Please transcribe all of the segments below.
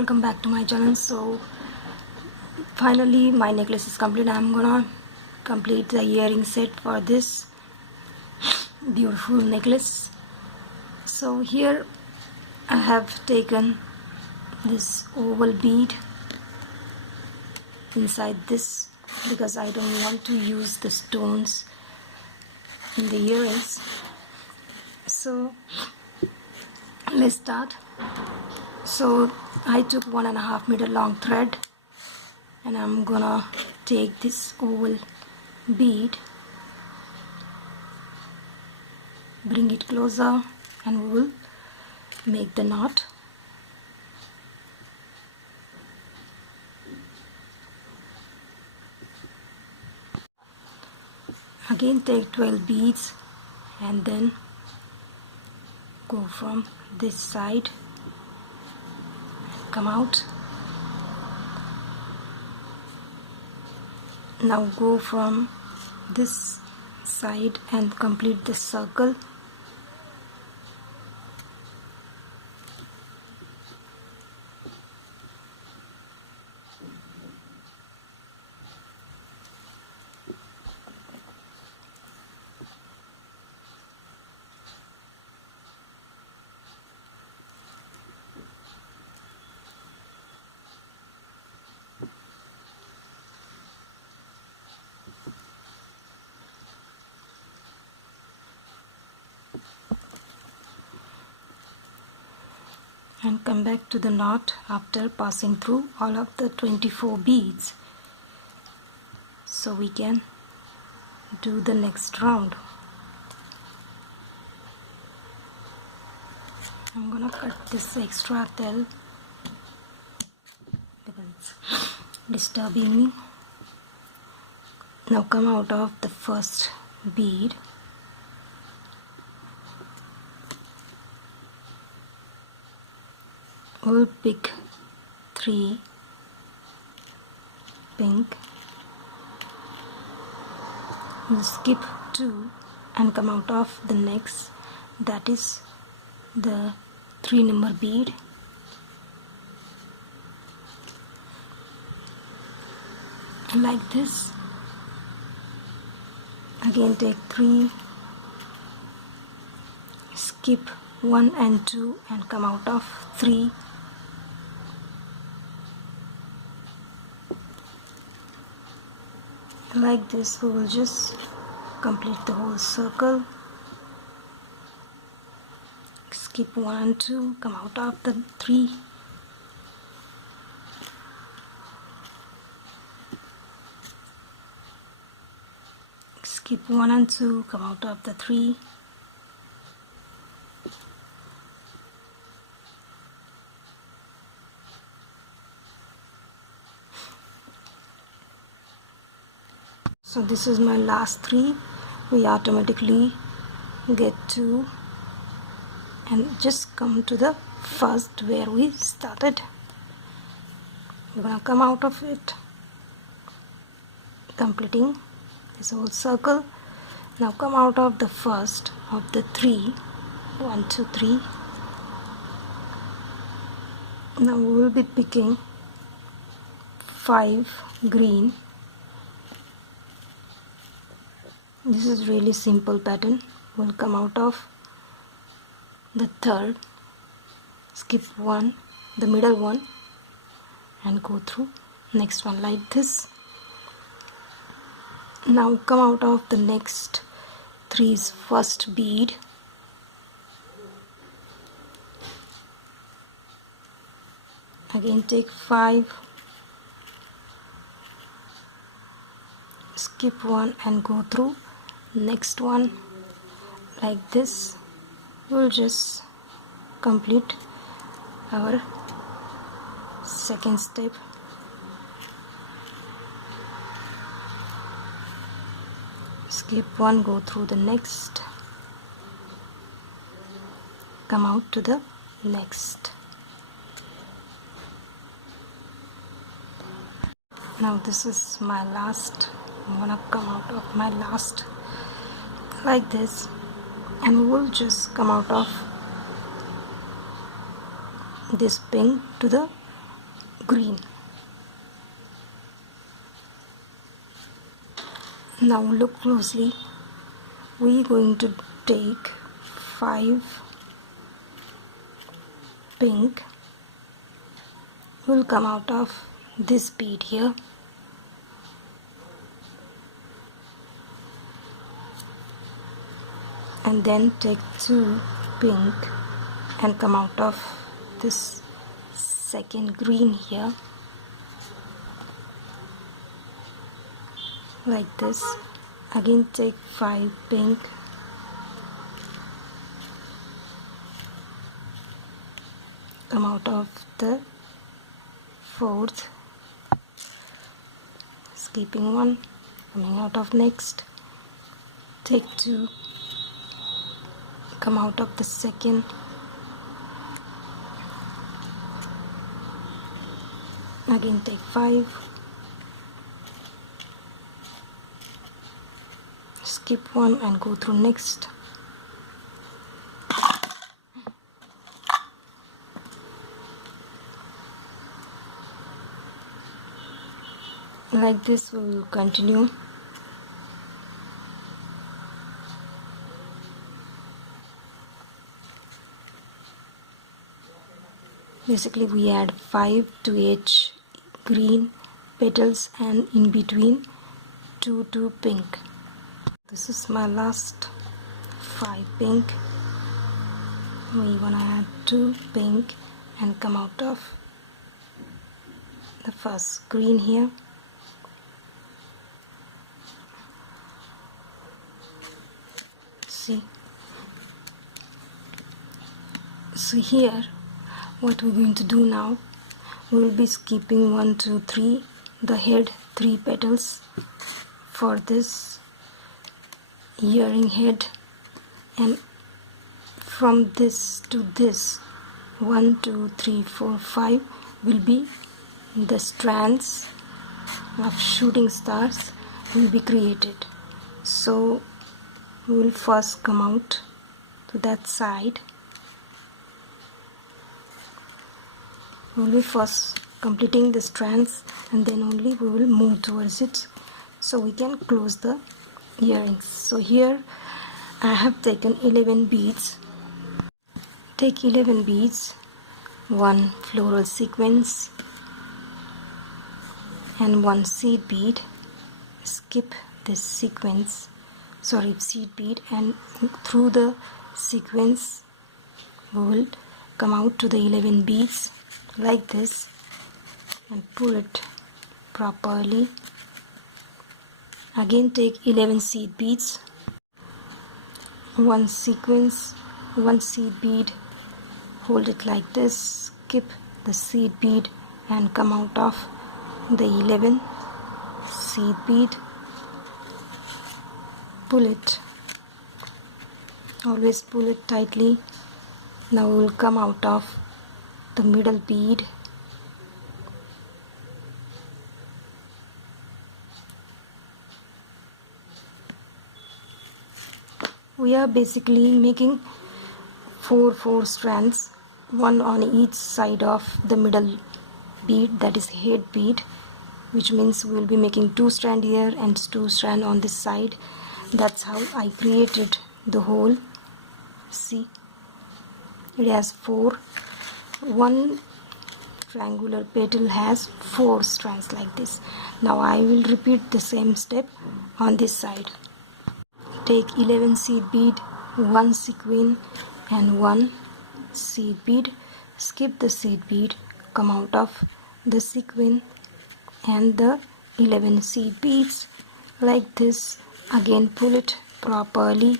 welcome back to my channel. So finally my necklace is complete. I'm gonna complete the earring set for this beautiful necklace. So here I have taken this oval bead inside this because I don't want to use the stones in the earrings. So let's start. So I took 1.5 meter long thread and I'm gonna take this oval bead, bring it closer, and we will make the knot. Again take 12 beads and then go from this side, come out. Now go from this side and complete the circle. And come back to the knot after passing through all of the 24 beads, so we can do the next round. I'm gonna cut this extra tail because it's disturbing me. Now come out of the first bead, we'll pick 3 pink, we'll skip 2 and come out of the next, that is the 3 number bead. Like this. Again take 3, skip 1 and 2 and come out of 3. Like this, we will just complete the whole circle. Skip 1 and 2, come out of the 3. Skip 1 and 2, come out of the 3. So this is my last 3. We automatically get 2 and just come to the first where we started. We're gonna come out of it, completing this whole circle. Now come out of the first of the 3. 1 2 3. Now we will be picking 5 green. This is really simple pattern. We'll come out of the third, skip 1, the middle one, and go through next one like this. Now come out of the next 3's first bead, again take 5, skip 1 and go through next one like this. We'll just complete our second step. Skip 1, go through the next, come out to the next. Now this is my last. I'm gonna come out of my last like this, and we'll just come out of this pink to the green. Now look closely. We are going to take 5 pink will come out of this bead here, and then take 2 pink and come out of this second green here, like this. Again take 5 pink, come out of the fourth, skipping one, coming out of next, take 2, come out of the second, again take 5, skip one and go through next. Like this we will continue. Basically we add 5 to each green petals and in between 2 pink. This is my last 5 pink. We gonna add 2 pink and come out of the first green here. See, so here what we're going to do now, we will be skipping 1 2 3 the head 3 petals for this earring head, and from this to this 1 2 3 4 5 will be the strands of shooting stars will be created. So we will first come out to that side. We will be first completing the strands and then only we will move towards it so we can close the earrings. So here I have taken 11 beads. Take 11 beads, 1 floral sequence and 1 seed bead. Skip this seed bead, and through the sequence we will come out to the 11 beads like this and pull it properly. Again take 11 seed beads, 1 sequence, 1 seed bead, hold it like this, skip the seed bead and come out of the 11 seed bead, pull it, always pull it tightly. Now we will come out of the middle bead, we are basically making 4 strands, 1 on each side of the middle bead, that is head bead, which means we will be making 2 strands here and 2 strands on this side. That's how I created the whole. See, it has 4. One triangular petal has 4 strands like this. Now I will repeat the same step on this side. Take 11 seed bead, 1 sequin and 1 seed bead. Skip the seed bead, come out of the sequin and the 11 seed beads like this. Again pull it properly,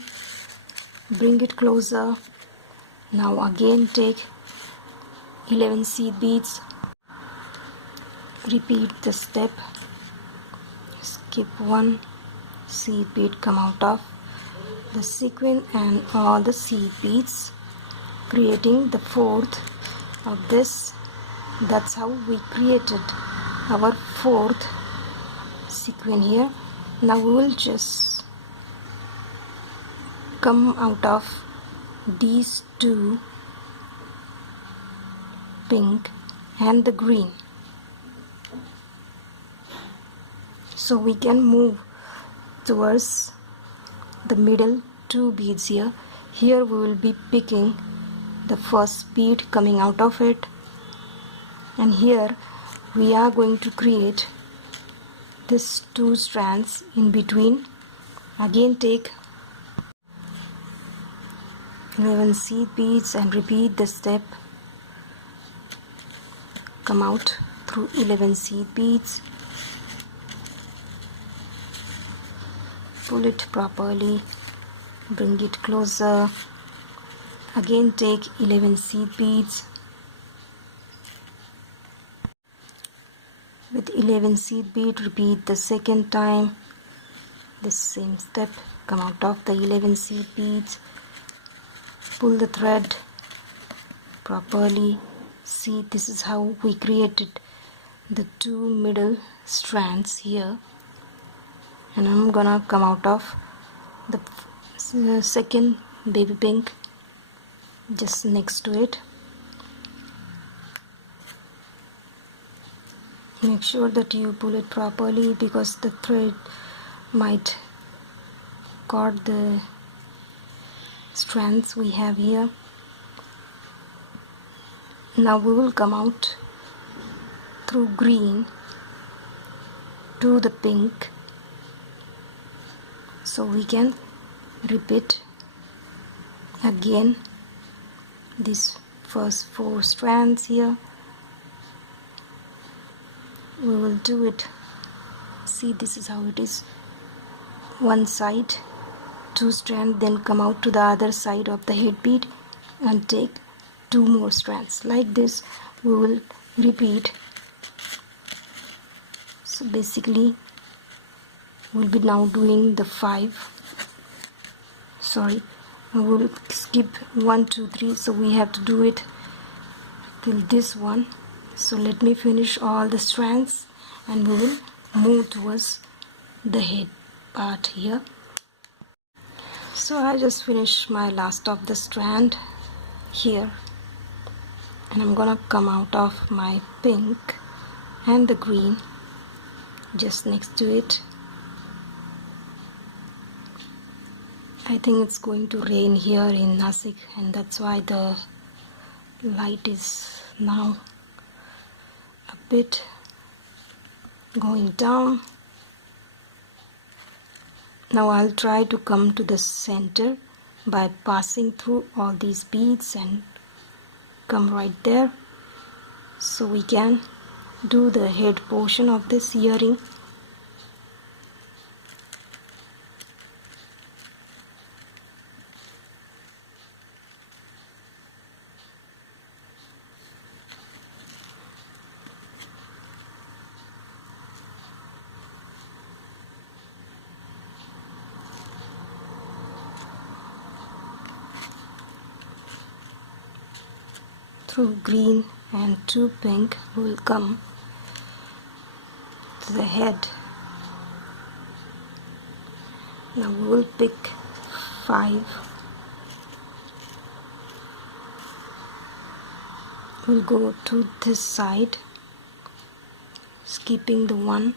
bring it closer. Now again take 11 seed beads, repeat the step, skip 1 seed bead, come out of the sequin and all the seed beads, creating the 4th of this. That's how we created our 4th sequin here. Now we will just come out of these 2 pink and the green. So we can move towards the middle two beads here. Here we will be picking the first bead coming out of it, and here we are going to create these two strands in between. Again take 11 seed beads and repeat the step. Come out through 11 seed beads, pull it properly, bring it closer. Again take 11 seed beads. With 11 seed bead, repeat the second time this same step. Come out of the 11 seed beads, pull the thread properly. See, this is how we created the two middle strands here, and I'm gonna come out of the second baby pink just next to it. Make sure that you pull it properly because the thread might cut the strands we have here. Now we will come out through green to the pink, so we can repeat again these first 4 strands here. We will do it. See, this is how it is. One side 2 strands, then come out to the other side of the head bead and take 2 more strands. Like this we will repeat. So basically we'll be now doing the 5. Sorry, we will skip 1 2 3, so we have to do it till this one. So let me finish all the strands and we will move towards the head part here. So I just finished my last of the strand here, and I'm gonna come out of my pink and the green just next to it. I think it's going to rain here in Nasik, and that's why the light is now a bit going down. Now I'll try to come to the center by passing through all these beads and come right there, so we can do the head portion of this earring. Through green and 2 pink we will come to the head. Now we will pick 5. We'll go to this side, skipping the 1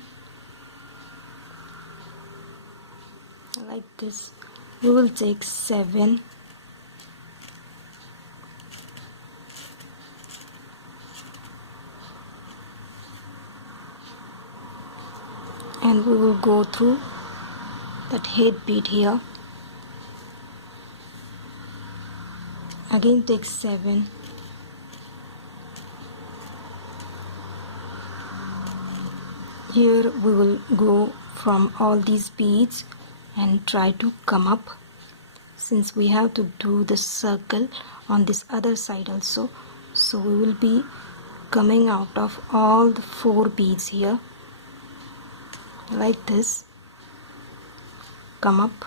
like this. We will take 7. And we will go through that head bead here. Again take 7. Here we will go from all these beads and try to come up, since we have to do the circle on this other side also. So we will be coming out of all the 4 beads here like this. Come up,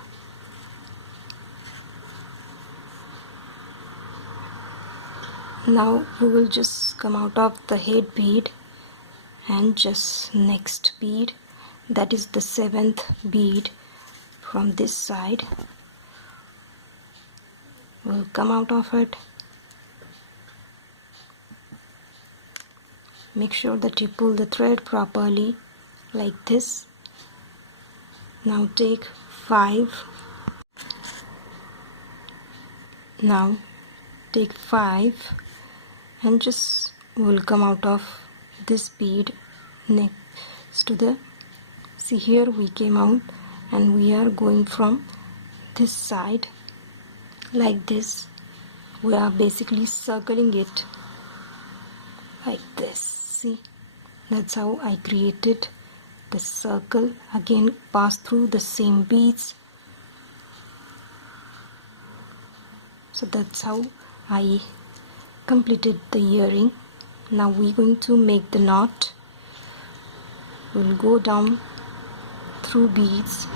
now we will just come out of the head bead and just next bead, that is the 7th bead from this side, we'll come out of it. Make sure that you pull the thread properly like this. Now take 5. Now take 5 and just will come out of this bead next to the, see here we came out and we are going from this side like this. We are basically circling it like this. See, that's how I created the circle. Again, pass through the same beads. So that's how I completed the earring. Now we're going to make the knot. We'll go down through beads,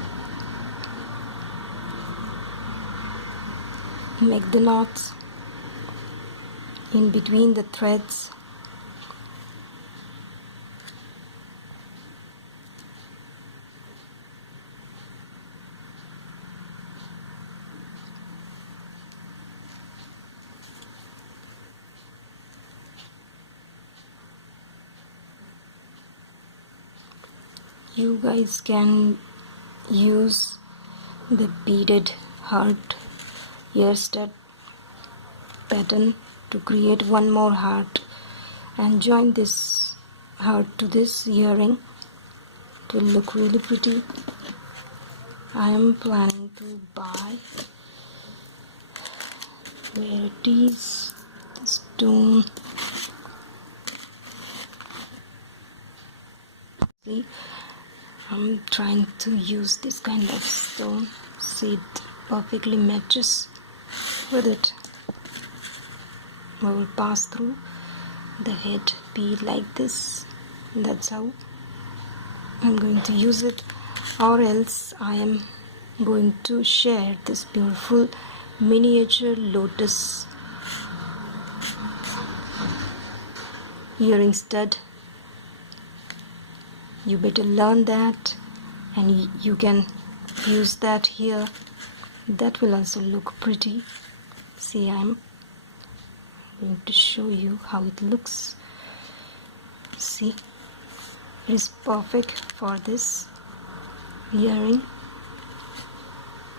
make the knots in between the threads. You guys can use the beaded heart ear stud pattern to create one more heart and join this heart to this earring. It will look really pretty. I am planning to buy, where it is, the stone. See, I'm trying to use this kind of stone. See, it perfectly matches with it. I will pass through the head bead like this. That's how I'm going to use it, or else I am going to share this beautiful miniature lotus earring stud. You better learn that and you can use that here. That will also look pretty. See, I'm going to show you how it looks. See, it is perfect for this earring.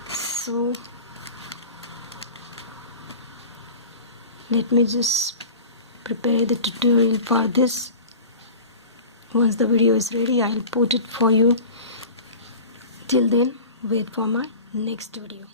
So let me just prepare the tutorial for this. Once the video is ready, I'll put it for you. Till then, wait for my next video.